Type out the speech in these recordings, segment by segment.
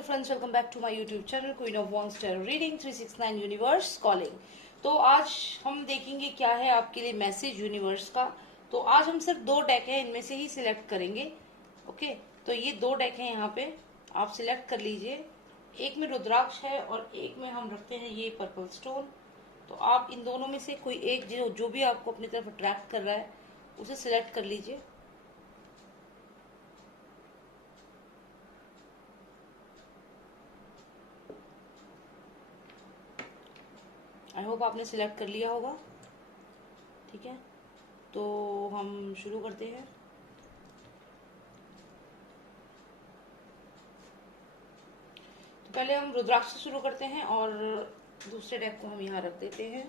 Hello friends, welcome back to my YouTube channel queen of wands tarot reading 369 universe calling. तो आज हम देखेंगे क्या है आपके लिए मैसेज यूनिवर्स का। तो आज हम सिर्फ दो डेक है, इनमें से ही सिलेक्ट करेंगे। ओके, तो ये दो डेक है यहाँ पे, आप सिलेक्ट कर लीजिए। एक में रुद्राक्ष है और एक में हम रखते हैं ये पर्पल स्टोन। तो आप इन दोनों में से कोई एक जो भी आपको अपनी तरफ अट्रैक्ट कर रहा है उसे सिलेक्ट कर लीजिए। आई होप आपने सिलेक्ट कर लिया होगा। ठीक है, तो हम शुरू करते हैं। तो पहले हम रुद्राक्ष से शुरू करते हैं और दूसरे डेक को हम यहाँ रख देते हैं।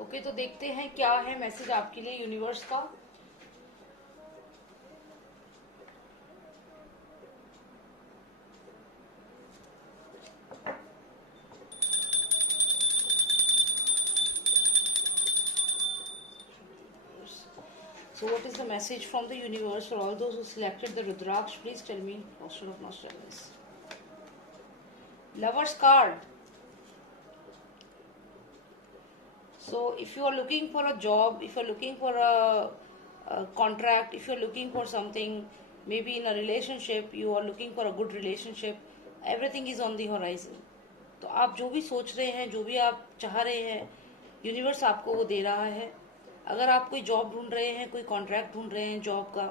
ओके, तो देखते हैं क्या है मैसेज आपके लिए यूनिवर्स का। So what is the message from the universe for all those who selected the Rudraksh? Please tell me. Poster of Nostradamus. Lover's card. So if you are looking for a job, if you are looking for a contract, if you are looking for something, maybe in a relationship, you are looking for a good relationship, everything is on the horizon. तो आप जो भी सोच रहे हैं, जो भी आप चाह रहे हैं, यूनिवर्स आपको वो दे रहा है। अगर आप कोई जॉब ढूंढ रहे हैं, कोई कॉन्ट्रैक्ट ढूंढ रहे हैं जॉब का,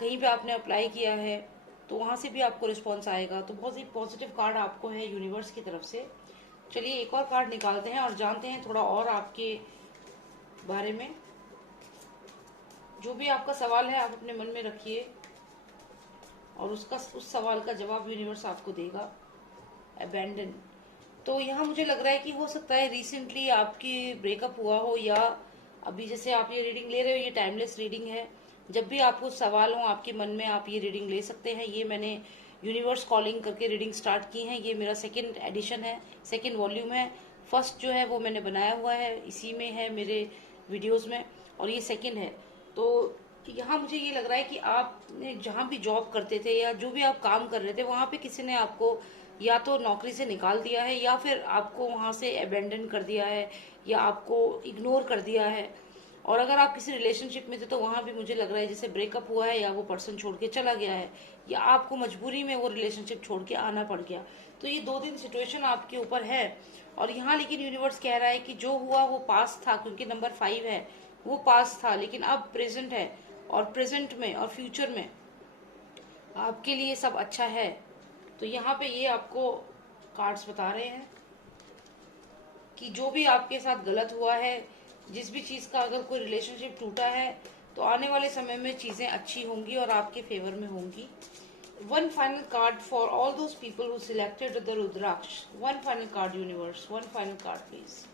कहीं पे आपने अप्लाई किया है तो वहाँ से भी आपको रिस्पॉन्स आएगा। तो बहुत ही पॉजिटिव कार्ड आपको है यूनिवर्स की तरफ से। चलिए एक और कार्ड निकालते हैं और जानते हैं थोड़ा और आपके बारे में। जो भी आपका सवाल है आप अपने मन में रखिए और उस सवाल का जवाब यूनिवर्स आपको देगा। अबैंडन। तो यहाँ मुझे लग रहा है कि हो सकता है रिसेंटली आपकी ब्रेकअप हुआ हो, या अभी जैसे आप ये रीडिंग ले रहे हो, ये टाइमलेस रीडिंग है। जब भी आपको सवाल हो आपके मन में, आप ये रीडिंग ले सकते हैं। ये मैंने यूनिवर्स कॉलिंग करके रीडिंग स्टार्ट की है। ये मेरा सेकंड एडिशन है, सेकंड वॉल्यूम है। फर्स्ट जो है वो मैंने बनाया हुआ है, इसी में है मेरे वीडियोस में, और ये सेकंड है। तो यहाँ मुझे ये लग रहा है कि आपने जहाँ भी जॉब करते थे या जो भी आप काम कर रहे थे, वहाँ पे किसी ने आपको या तो नौकरी से निकाल दिया है, या फिर आपको वहाँ से अबेंडन कर दिया है, या आपको इग्नोर कर दिया है। और अगर आप किसी रिलेशनशिप में थे तो वहाँ भी मुझे लग रहा है जैसे ब्रेकअप हुआ है, या वो पर्सन छोड़ के चला गया है, या आपको मजबूरी में वो रिलेशनशिप छोड़ के आना पड़ गया। तो ये 2 दिन सिचुएशन आपके ऊपर है। और यहाँ लेकिन यूनिवर्स कह रहा है कि जो हुआ वो पास्ट था, क्योंकि नंबर 5 है, वो पास्ट था, लेकिन अब प्रेजेंट है, और प्रेजेंट में और फ्यूचर में आपके लिए सब अच्छा है। तो यहाँ पे ये आपको कार्ड्स बता रहे हैं कि जो भी आपके साथ गलत हुआ है, जिस भी चीज का अगर कोई रिलेशनशिप टूटा है, तो आने वाले समय में चीजें अच्छी होंगी और आपके फेवर में होंगी। One final card for all those people who selected the rudraksha. One final card universe, one final card please.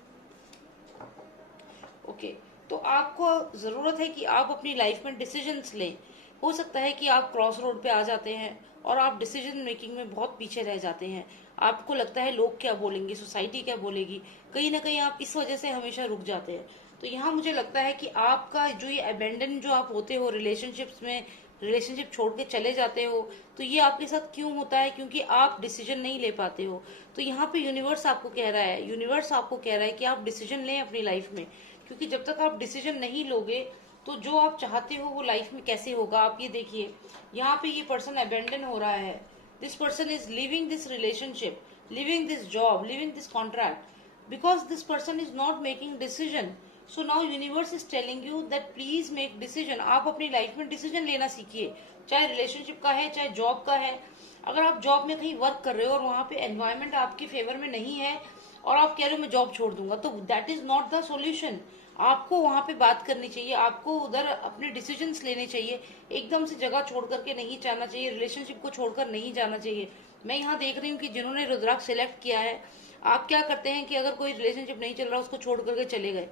Okay, तो आपको जरूरत है कि आप अपनी लाइफ में डिसीजंस लें। हो सकता है कि आप क्रॉस रोड पे आ जाते हैं और आप डिसीजन मेकिंग में बहुत पीछे रह जाते हैं। आपको लगता है लोग क्या बोलेंगे, सोसाइटी क्या बोलेगी, कहीं ना कहीं आप इस वजह से हमेशा रुक जाते हैं। तो यहाँ मुझे लगता है कि आपका जो ये अबेंडन जो आप होते हो रिलेशनशिप्स में, रिलेशनशिप छोड़ के चले जाते हो, तो ये आपके साथ क्यों होता है? क्योंकि आप डिसीजन नहीं ले पाते हो। तो यहाँ पे यूनिवर्स आपको कह रहा है, यूनिवर्स आपको कह रहा है कि आप डिसीजन लें अपनी लाइफ में, क्योंकि जब तक आप डिसीजन नहीं लोगे तो जो आप चाहते हो वो लाइफ में कैसे होगा। आप ये देखिए, यहाँ पे ये पर्सन अबेंडन हो रहा है। This person is living this relationship, living this job, living this contract, because this person is not making decision. So now universe is telling you that please make decision. आप अपनी life में decision लेना सीखिए, चाहे relationship का है, चाहे job का है। अगर आप जॉब में कहीं वर्क कर रहे हो और वहां पे एनवायरमेंट आपके फेवर में नहीं है और आप कह रहे हो मैं जॉब छोड़ दूंगा, तो that is not the solution. आपको वहां पे बात करनी चाहिए, आपको उधर अपने डिसीजंस लेने चाहिए। एकदम से जगह छोड़ करके नहीं जाना चाहिए, रिलेशनशिप को छोड़कर नहीं जाना चाहिए। मैं यहाँ देख रही हूँ कि जिन्होंने रुद्राक्ष सिलेक्ट किया है आप क्या करते हैं कि अगर कोई रिलेशनशिप नहीं चल रहा उसको छोड़ करके चले गए,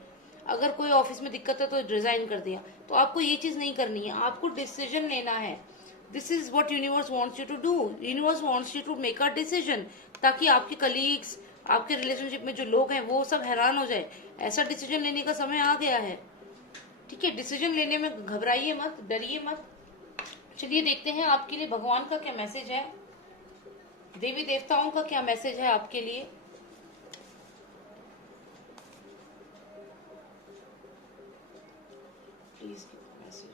अगर कोई ऑफिस में दिक्कत है तो रिजाइन कर दिया। तो आपको ये चीज नहीं करनी है, आपको डिसीजन लेना है। This is what universe wants you to do. Universe wants you to make a decision, ताकि आपके कलीग्स, आपके रिलेशनशिप में जो लोग हैं वो सब हैरान हो जाए। ऐसा डिसीजन लेने का समय आ गया है, ठीक है। डिसीजन लेने में घबराइए मत, डरिए मत। चलिए देखते हैं आपके लिए भगवान का क्या मैसेज है, देवी देवताओं का क्या मैसेज है आपके लिए। Please give message.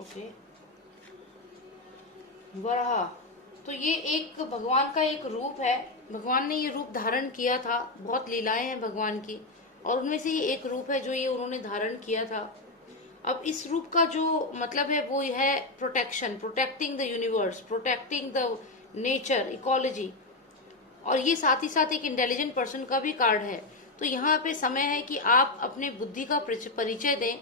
Okay, Varaha, तो ये एक भगवान का एक रूप है। भगवान ने ये रूप धारण किया था, बहुत लीलाएं हैं भगवान की, और उनमें से ये एक रूप है जो ये उन्होंने धारण किया था। अब इस रूप का जो मतलब है वो है protection, protecting the universe, protecting the nature, ecology. और ये साथ ही साथ एक इंटेलिजेंट पर्सन का भी कार्ड है। तो यहाँ पे समय है कि आप अपने बुद्धि का परिचय दें।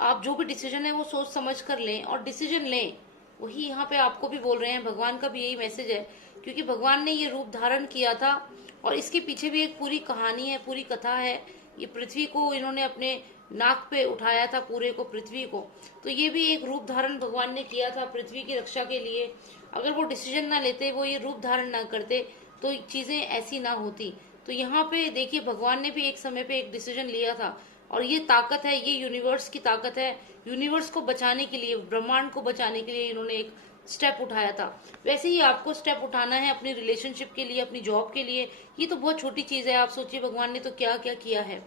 आप जो भी डिसीजन है वो सोच समझ कर लें और डिसीजन लें। वही यहाँ पे आपको भी बोल रहे हैं, भगवान का भी यही मैसेज है, क्योंकि भगवान ने ये रूप धारण किया था और इसके पीछे भी एक पूरी कहानी है, पूरी कथा है। ये पृथ्वी को इन्होंने अपने नाक पे उठाया था, पूरे को, पृथ्वी को। तो ये भी एक रूप धारण भगवान ने किया था पृथ्वी की रक्षा के लिए। अगर वो डिसीजन ना लेते, वो ये रूप धारण ना करते, तो चीजें ऐसी ना होती। तो यहाँ पे देखिए भगवान ने भी एक समय पे एक डिसीजन लिया था, और ये ताकत है, ये यूनिवर्स की ताकत है। यूनिवर्स को बचाने के लिए, ब्रह्मांड को बचाने के लिए इन्होंने एक स्टेप उठाया था। वैसे ही आपको स्टेप उठाना है अपनी रिलेशनशिप के लिए, अपनी जॉब के लिए। ये तो बहुत छोटी चीज है, आप सोचिए भगवान ने तो क्या क्या किया है।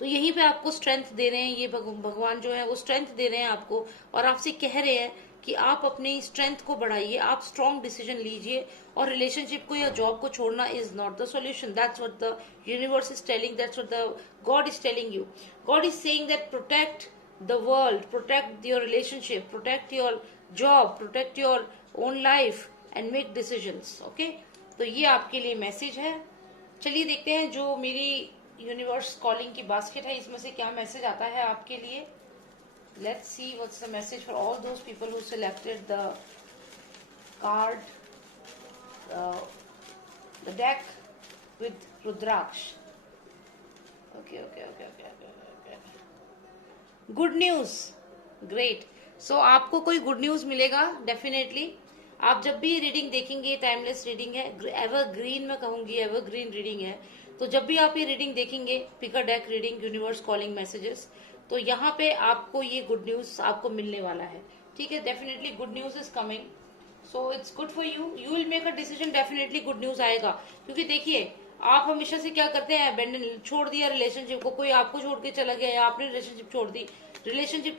तो यहीं पे आपको स्ट्रेंथ दे रहे हैं, ये भगवान जो है वो स्ट्रेंथ दे रहे हैं आपको, और आपसे कह रहे हैं कि आप अपनी स्ट्रेंथ को बढ़ाइए, आप स्ट्रॉन्ग डिसीजन लीजिए। और रिलेशनशिप को या जॉब को छोड़ना is not the solution. That's what the universe is telling, that's what the God is telling you. God is saying that protect the world, protect your relationship, protect your job, protect your own life and make decisions. Okay, तो ये आपके लिए message है। चलिए देखते हैं जो मेरी यूनिवर्स कॉलिंग की बास्केट है इसमें से क्या मैसेज आता है आपके लिए। Let's see what's the message for all those people who selected the card, the deck with rudraksha. Okay okay okay okay okay, good news, great. So आपको कोई गुड न्यूज मिलेगा डेफिनेटली। आप जब भी रीडिंग देखेंगे, टाइमलेस रीडिंग है, evergreen मैं कहूंगी, एवरग्रीन रीडिंग है। तो जब भी आप ये रीडिंग देखेंगे, picker deck reading, universe calling messages, तो यहाँ पे आपको ये गुड न्यूज आपको मिलने वाला है, ठीक है। Definitely good news is coming, so it's good for you, you will make a decision. Definitely good news आएगा, क्योंकि देखिए आप हमेशा से क्या करते हैं, अबेंडन, छोड़ दिया रिलेशनशिप को, कोई आपको छोड़ के चला गया या आपने रिलेशनशिप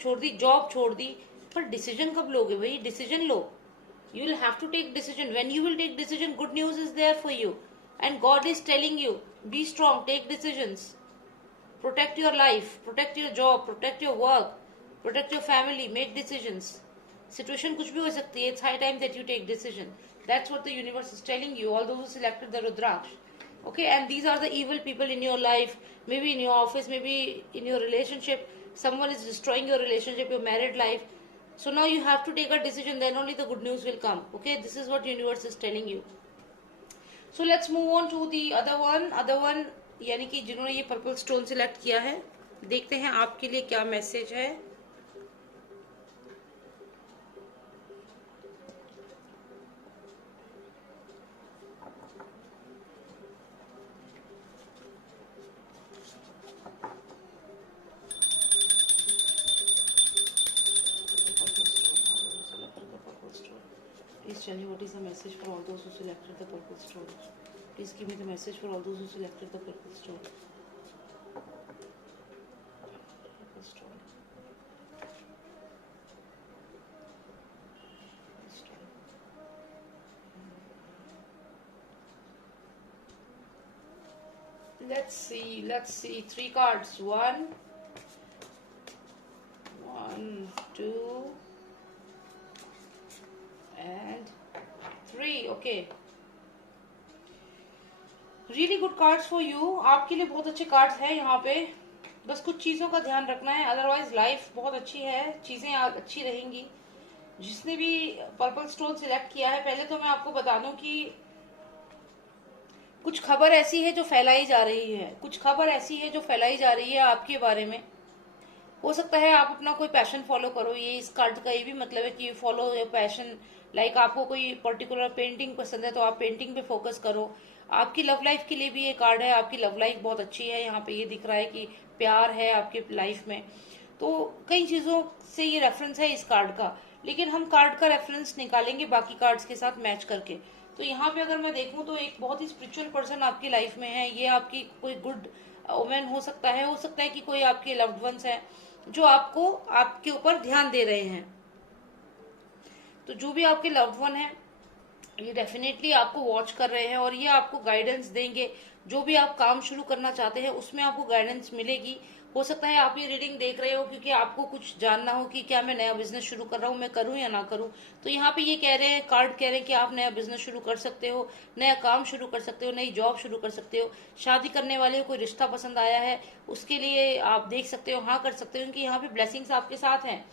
छोड़ दी, जॉब छोड़ दी, पर डिसीजन कब लोगे भाई? Decision low, you will have to take decision. When you will take decision, good news is there for you, and God is telling you, be strong, take decisions, protect your life, protect your job, protect your work, protect your family, make decisions. Situation कुछ भी हो सकती है, it's high time that you take decision. That's what the universe is telling you, all those who selected the Rudraksh. Okay, and these are the evil people in your life, maybe in your office, maybe in your relationship, someone is destroying your relationship, your married life. So now you have to take a decision, then only the good news will come. Okay, this is what universe is telling you. So let's move on to the other one, यानी कि जिन्होंने ये purple stone select किया है, देखते हैं आपके लिए क्या मैसेज है। Please tell me what is the message for all those who selected the purple stone. Please give me the message for all those who selected the purple stone. Purple stone. Purple stone. Let's see. 3 cards. One, 2, and 3. Okay. Really good cards for you. आपके लिए बहुत अच्छे cards हैं यहाँ पे। बस कुछ चीजों का ध्यान रखना है, अदरवाइज लाइफ बहुत अच्छी है, चीजें अच्छी रहेंगी। जिसने भी पर्पल स्टोन सिलेक्ट किया है, पहले तो मैं आपको बता दूं कि कुछ खबर ऐसी है जो फैलाई जा रही है, कुछ खबर ऐसी है जो फैलाई जा रही है आपके बारे में। हो सकता है आप अपना कोई पैशन फॉलो करो, ये इस कार्ड का ये भी मतलब है कि फॉलो योर पैशन। लाइक आपको कोई पर्टिकुलर पेंटिंग पसंद है तो आप पेंटिंग पे फोकस करो। आपकी लव लाइफ के लिए भी ये कार्ड है, आपकी लव लाइफ बहुत अच्छी है, यहाँ पे ये दिख रहा है कि प्यार है आपके लाइफ में। तो कई चीजों से ये रेफरेंस है इस कार्ड का, लेकिन हम कार्ड का रेफरेंस निकालेंगे बाकी कार्ड्स के साथ मैच करके। तो यहाँ पे अगर मैं देखूं तो एक बहुत ही स्पिरिचुअल पर्सन आपकी लाइफ में है, ये आपकी कोई गुड ओमेन हो सकता है, कि कोई आपके लव्ड वंस है जो आपको आपके ऊपर ध्यान दे रहे हैं। तो जो भी आपके लव्ड वन है ये डेफिनेटली आपको वॉच कर रहे हैं और ये आपको गाइडेंस देंगे। जो भी आप काम शुरू करना चाहते हैं उसमें आपको गाइडेंस मिलेगी। हो सकता है आप ये रीडिंग देख रहे हो क्योंकि आपको कुछ जानना हो कि क्या मैं नया बिजनेस शुरू कर रहा हूँ, मैं करूँ या ना करूँ। तो यहाँ पे ये कह रहे हैं, कार्ड कह रहे हैं कि आप नया बिजनेस शुरू कर सकते हो, नया काम शुरू कर सकते हो, नई जॉब शुरू कर सकते हो। शादी करने वाले को कोई रिश्ता पसंद आया है, उसके लिए आप देख सकते हो, हाँ कर सकते हो, क्योंकि यहाँ पे ब्लेसिंग्स आपके साथ हैं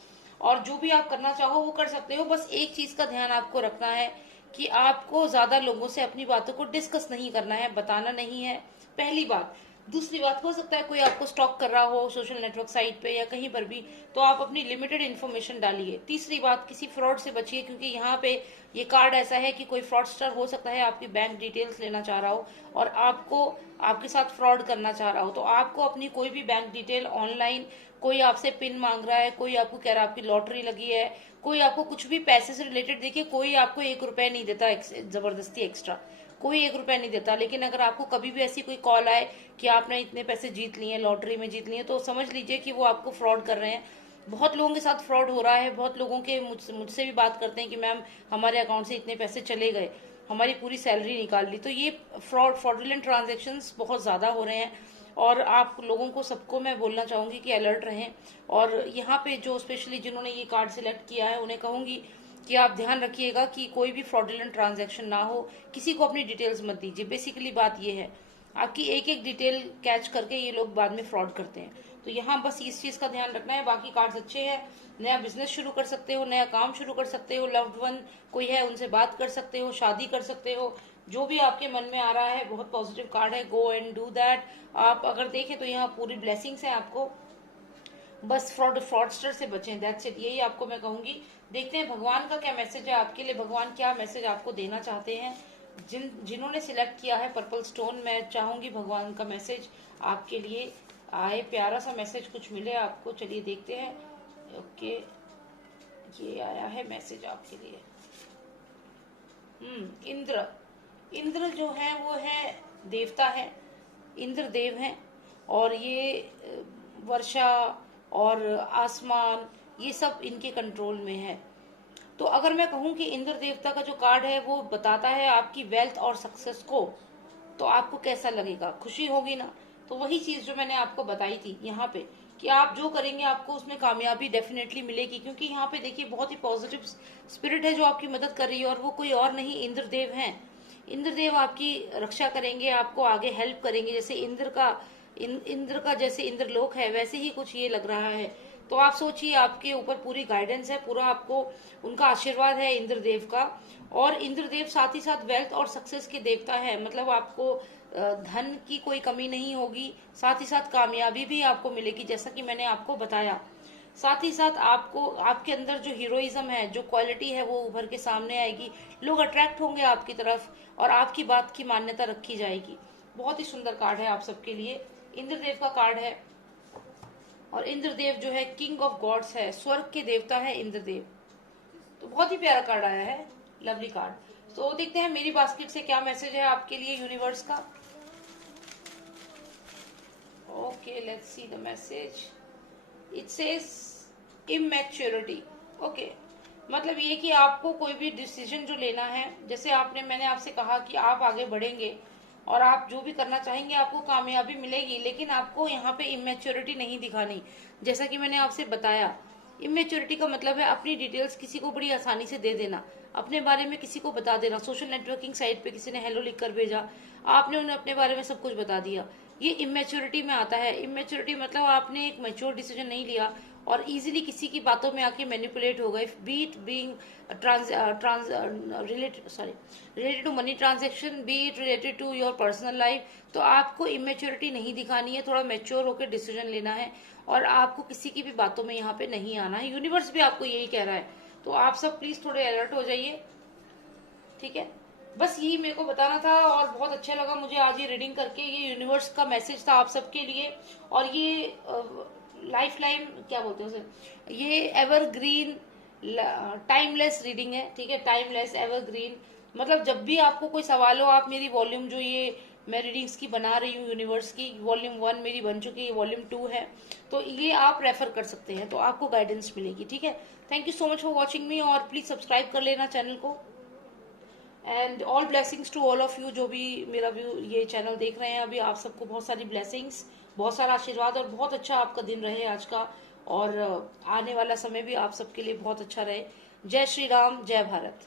और जो भी आप करना चाहो वो कर सकते हो। बस एक चीज का ध्यान आपको रखना है कि आपको ज्यादा लोगों से अपनी बातों को डिस्कस नहीं करना है, बताना नहीं है, पहली बात। दूसरी बात, हो सकता है कोई आपको स्टॉक कर रहा हो सोशल नेटवर्क साइट पे या कहीं पर भी, तो आप अपनी लिमिटेड इन्फॉर्मेशन डालिए। तीसरी बात, किसी फ्रॉड से बचिए, क्योंकि यहाँ पे ये कार्ड ऐसा है कि कोई फ्रॉडस्टर हो सकता है आपकी बैंक डिटेल्स लेना चाह रहा हो और आपको आपके साथ फ्रॉड करना चाह रहा हो। तो आपको अपनी कोई भी बैंक डिटेल ऑनलाइन, कोई आपसे पिन मांग रहा है, कोई आपको कह रहा है आपकी लॉटरी लगी है, कोई आपको कुछ भी पैसे से रिलेटेड, देखिए कोई आपको 1 रुपए नहीं देता जबरदस्ती एक्स्ट्रा, कोई 1 रुपए नहीं देता। लेकिन अगर आपको कभी भी ऐसी कोई कॉल आए कि आपने इतने पैसे जीत लिए, लॉटरी में जीत लिए, तो समझ लीजिए कि वो आपको फ्रॉड कर रहे हैं। बहुत लोगों के साथ फ्रॉड हो रहा है। बहुत लोगों के मुझसे भी बात करते हैं कि मैम हमारे अकाउंट से इतने पैसे चले गए, हमारी पूरी सैलरी निकाल ली। तो ये फ्रॉडुलेंट ट्रांजेक्शन्स बहुत ज्यादा हो रहे हैं और आप लोगों को सबको मैं बोलना चाहूंगी कि अलर्ट रहें। और यहाँ पे जो स्पेशली जिन्होंने ये कार्ड सिलेक्ट किया है उन्हें कहूंगी कि आप ध्यान रखिएगा कि कोई भी फ्रॉडुलेंट ट्रांजैक्शन ना हो, किसी को अपनी डिटेल्स मत दीजिए। बेसिकली बात ये है, आपकी एक एक डिटेल कैच करके ये लोग बाद में फ्रॉड करते हैं। तो यहाँ बस इस चीज का ध्यान रखना है। बाकी कार्ड्स अच्छे हैं, नया बिजनेस शुरू कर सकते हो, नया काम शुरू कर सकते हो, लव्ड वन कोई है उनसे बात कर सकते हो, शादी कर सकते हो, जो भी आपके मन में आ रहा है। बहुत पॉजिटिव कार्ड है, गो एंड डू दैट। आप अगर देखें तो यहाँ पूरी ब्लेसिंग्स है आपको, बस फ्रॉडस्टर से बचें, दैट्स इट, यही आपको मैं कहूंगी। देखते हैं भगवान का क्या मैसेज है आपके लिए, भगवान क्या मैसेज आपको देना चाहते हैं। जिन्होंने सिलेक्ट किया है पर्पल स्टोन, मैं चाहूंगी भगवान का मैसेज आपके लिए आए, प्यारा सा मैसेज कुछ मिले आपको। चलिए देखते हैं। ओके, ये आया है मैसेज आपके लिए। इंद्र, इंद्र जो है वो है देवता है, इंद्र देव हैं और ये वर्षा और आसमान ये सब इनके कंट्रोल में है। तो अगर मैं कहूं कि इंद्र देवता का जो कार्ड है वो बताता है आपकी वेल्थ और सक्सेस को, तो आपको कैसा लगेगा, खुशी होगी ना। तो वही चीज जो मैंने आपको बताई थी यहाँ पे कि आप जो करेंगे आपको उसमें कामयाबी डेफिनेटली मिलेगी, क्योंकि यहाँ पे देखिए बहुत ही पॉजिटिव स्पिरिट है जो आपकी मदद कर रही है और वो कोई और नहीं इंद्रदेव हैं। इंद्रदेव आपकी रक्षा करेंगे, आपको आगे हेल्प करेंगे। जैसे इंद्र का जैसे इंद्रलोक है वैसे ही कुछ ये लग रहा है। तो आप सोचिए आपके ऊपर पूरी गाइडेंस है, पूरा आपको उनका आशीर्वाद है इंद्रदेव का। और इंद्रदेव साथ ही साथ वेल्थ और सक्सेस के देवता है, मतलब आपको धन की कोई कमी नहीं होगी, साथ ही साथ कामयाबी भी आपको मिलेगी जैसा कि मैंने आपको बताया। साथ ही साथ आपको आपके अंदर जो हीरोइज्म है, जो क्वालिटी है वो उभर के सामने आएगी, लोग अट्रैक्ट होंगे आपकी तरफ और आपकी बात की मान्यता रखी जाएगी। बहुत ही सुंदर कार्ड है आप सबके लिए, इंद्रदेव का कार्ड है। और इंद्रदेव जो है किंग ऑफ गॉड्स है, स्वर्ग के देवता है इंद्रदेव। तो बहुत ही प्यारा कार्ड आया है, लवली कार्ड। तो देखते हैं मेरी बास्केट से क्या मैसेज है आपके लिए यूनिवर्स का। Okay, let's see the message. It says immaturity. Okay, मतलब ये कि आपको कोई भी डिसीजन जो लेना है, जैसे मैंने आपसे कहा कि आप आगे बढ़ेंगे और आप जो भी करना चाहेंगे आपको कामयाबी मिलेगी, लेकिन आपको यहाँ पे इमेच्योरिटी नहीं दिखानी। जैसा कि मैंने आपसे बताया, इमेच्योरिटी का मतलब है अपनी डिटेल्स किसी को बड़ी आसानी से दे देना, अपने बारे में किसी को बता देना। सोशल नेटवर्किंग साइट पे किसी ने हेलो लिख कर भेजा, आपने उन्हें अपने बारे में सब कुछ बता दिया, ये इमेच्योरिटी में आता है। इमेच्योरिटी मतलब आपने एक मैच्योर डिसीजन नहीं लिया और इजीली किसी की बातों में आके मैनिपुलेट हो गए, be it being related to money transaction, be it related to your personal life. तो आपको इमेच्योरिटी नहीं दिखानी है, थोड़ा मैच्योर होकर डिसीजन लेना है और आपको किसी की भी बातों में यहाँ पे नहीं आना है। यूनिवर्स भी आपको यही कह रहा है, तो आप सब प्लीज थोड़े अलर्ट हो जाइए, ठीक है। बस यही मेरे को बताना था और बहुत अच्छा लगा मुझे आज ये रीडिंग करके। ये यूनिवर्स का मैसेज था आप सबके लिए। और ये लाइफ लाइन क्या बोलते हैं उसे, ये एवरग्रीन टाइमलेस रीडिंग है, ठीक है। टाइमलेस एवरग्रीन मतलब जब भी आपको कोई सवाल हो, आप मेरी वॉल्यूम जो ये मैं रीडिंग्स की बना रही हूँ यूनिवर्स की, वॉल्यूम 1 मेरी बन चुकी है, वॉल्यूम 2 है, तो ये आप रेफर कर सकते हैं, तो आपको गाइडेंस मिलेगी, ठीक है। Thank you so much for watching me और प्लीज सब्सक्राइब कर लेना चैनल को। And all blessings to all of you जो भी मेरा व्यू ये चैनल देख रहे हैं अभी, आप सबको बहुत सारी ब्लेसिंग्स, बहुत सारा आशीर्वाद और बहुत अच्छा आपका दिन रहे आज का, और आने वाला समय भी आप सबके लिए बहुत अच्छा रहे। जय श्री राम, जय भारत।